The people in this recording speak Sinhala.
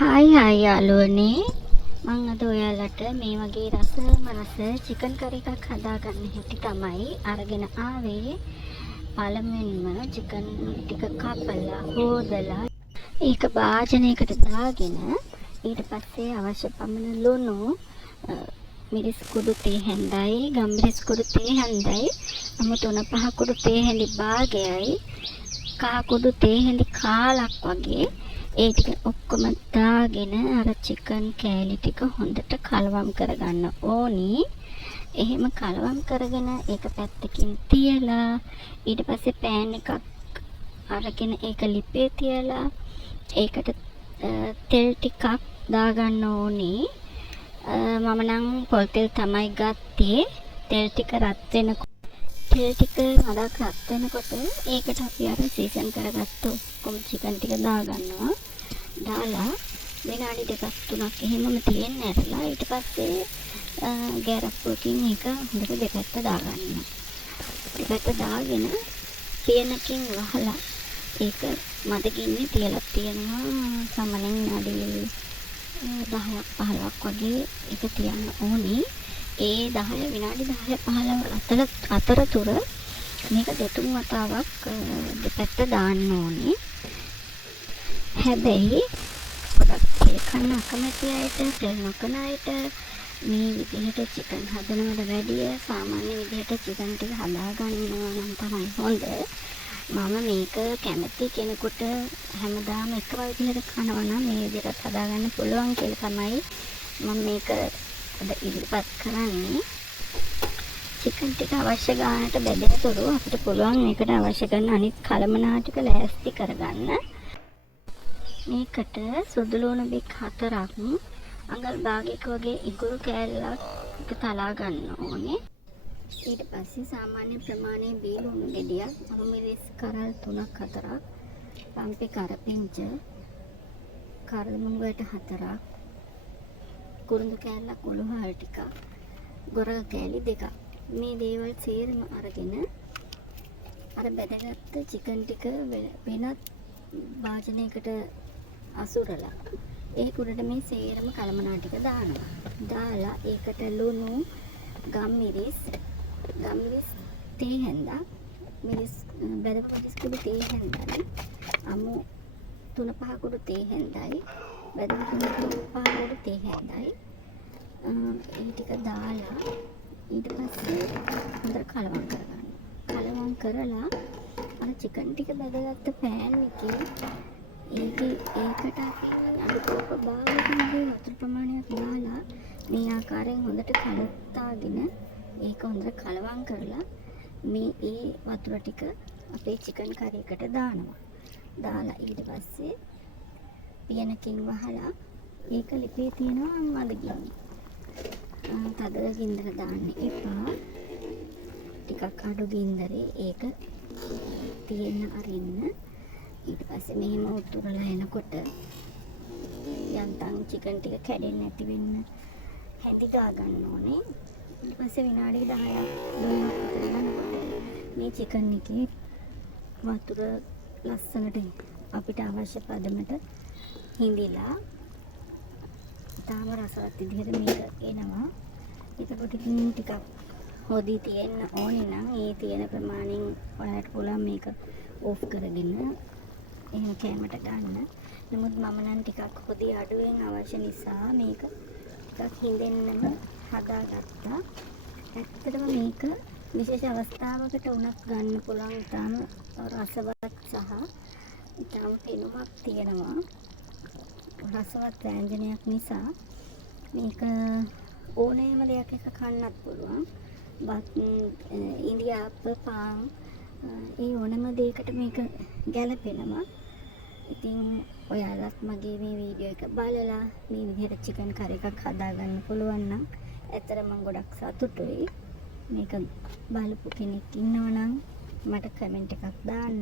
හායි යාළුවනේ, මම අද ඔයාලට මේ වගේ රස චිකන් කරි එකක් හදාගන්න හැටි තමයි අරගෙන ආවේ. පළමුවෙන්ම චිකන් ටික කපලා හොදලා ඒක භාජනයකට දාගෙන ඊට පස්සේ අවශ්‍ය පමණ ලුණු, මිරිස් කුඩු තේ හැඳයි, ගම්මිරිස් කුඩු තේ හැඳයි, අමුතු 3-5 කුඩු තේ හැඳි භාගයයි, කහ කුඩු තේ හැඳි කාලක් වගේ ඒ ටික ඔක්කොම දාගෙන අර චිකන් කෑලි ටික හොඳට කලවම් කරගන්න ඕනි. එහෙම කලවම් කරගෙන ඒක පැත්තකින් තියලා ඊට පස්සේ පෑන් එකක් අරගෙන ඒක ලිපේ තියලා ඒකට තෙල් ටිකක් දාගන්න ඕනි. මම නම් පොල් තෙල් තමයි ගත්තේ. තෙල් ටික රත් වෙනකොට ඒකට අපි අර සීසන් කරගත්ත ඔක්කොම චිකන් ටික දාගන්නවා. දාලා විනාඩි 2-3ක් එහෙමම තියෙන්න ඇරලා ඊට පස්සේ ගෑරප්පුවකින් ඒක හොඳට දෙපැත්ත දාගන්නවා. දෙපැත්ත දාගෙන පියනකින් වහලා ඒක මද ගින්නේ තියලා තියෙනවා. සාමාන්‍යයෙන් විනාඩි 10-15ක් වගේ ඒක තියන්න ඕනි. ඒ 10 විනාඩි 10-15 අතරතුර මේක දෙතුන් වතාවක් දෙපැත්ත දාන්න ඕනේ. හැබැයි ගොඩක් තෙල් කන්න අකමැති අයට, තෙල් නොකන අයට මේ විදිහට චිකන් හදනවට වැඩිය සාමාන්‍ය විදිහට චිකන් ටික හදාගන්නවා නම් තමයි හොඳ. මම මේක කැමති කෙනෙකුට හැමදාම එක විදිහට කනවා නම් මේ විදිහට හදාගන්න පුළුවන් කියලා තමයි මම මේක අද ඉදිරිපත් කරන්නේ. චිකන් ටික අවශ්‍ය ගානට බෙදෙනතුරු අපිට පුළුවන් මේකට අවශ්‍ය කරන අනිත් කලමනා ටික ලෑස්ති කරගන්න. මේකට සුදු ලුණු බික් 4ක් අඟල් භාගයක වගේ ඉඟුරු කෑල්ලක් තලා ගන්න ඕනේ. ඊට පස්සේ සාමාන්‍ය ප්‍රමාණයේ බී ලුණු ගෙඩියක්, මිරිස් කරල් 3-4ක්, පම්පේ කරපිංච, කරමුණු වැට 4ක්, කුරුඳු කෑල්ලක් උළුහල් ටිකක්, ගොරල් කෑලි 2ක්. මේ දේවල් සේරම අරගෙන අර බෙදගත්ත චිකන් ටික වෙනත් භාජනයකට අසුරලා ඒ කුඩට මේ සේරම කලමනා ටික දානවා. දාලා ඒකට ලුණු, ගම්මිරිස් තේ හැඳක්, මිරිස් බෙදපු මිරිස් කුඩු තේ හැඳයි, අමු 3-5 කුඩු තේ හැඳයි, බෙදපු 3-5 කුඩු තේ හැඳයි. ඒ ටික දාලා ඊට පස්සේ හොඳට කලවම් කරගන්න. කලවම් කරලා අර චිකන් ටික බෙදගත්ත පෑන් එකේ ඒකට අපි අඩුකෝප භාගයකින් වතුර ප්‍රමාණයක් දාලා මේ ආකාරයෙන් හොඳට කලත්තාගෙන ඒක හොඳට කලවම් කරලා මේ ඒ වතුර ටික අපේ චිකන් කරි එකට දානවා. දාලා ඊට පස්සේ පියනකින් වහලා ඒක ලිපේ තියෙනවා මද ගින්නේ. තද ගින්දර දාන්න එපා. ටිකක් අඩු ගින්දරේ ඒක තියෙන්න අරින්න. ඊට පස්සේ මෙහෙම උතුරලා එනකොට යන්තම් චිකන් ටික කැඩෙන්නේ නැති වෙන්න හැඳි දා ගන්න ඕනේ. ඊට පස්සේ විනාඩි 10ක් දුන්නොත් මේ චිකන් එකේ වතුර ලස්සනට අපිට අවශ්‍ය පදමට හිඳිලා තාම රසවත් විදිහට මේක එනවා. එතකොට ටිකක් හොදි තියෙන්න ඕනේ නම් ඒ තියෙන ප්‍රමාණයෙන් ඔයාලට පුළුවන් මේක ඕෆ් කරගෙන එහෙම කැමට ගන්න. නමුත් මම නම් ටිකක් හොදි අඩුවෙන් අවශ්‍ය නිසා මේක ටිකක් හිඳෙන්නම හදාගත්තා. ඇත්තටම මේක විශේෂ අවස්ථාවකට උනත් ගන්න පුළුවන්. ඉතාම රසවත් සහ ඉතාම පෙනුමක් තියෙනවා. රසවත් ව්‍යංජනයක් නිසා මේක ඕනෑම දෙයක් එක කන්නත් පුළුවන්. බත්, ඉන්දියාප්ප, පාන්, ඒ ඕනම දෙයකට මේක ගැලපෙනවා. ඉතින් ඔයාලත් මගේ මේ වීඩියෝ එක බලලා මේ විදිහට චිකන් කරි එකක් හදාගන්න පුළුවන් නම් ඇත්තටම මම ගොඩක් සතුටුයි. මේක බලපු කෙනෙක් ඉන්නවනම් මට කමෙන්ට් එකක් දාන්න.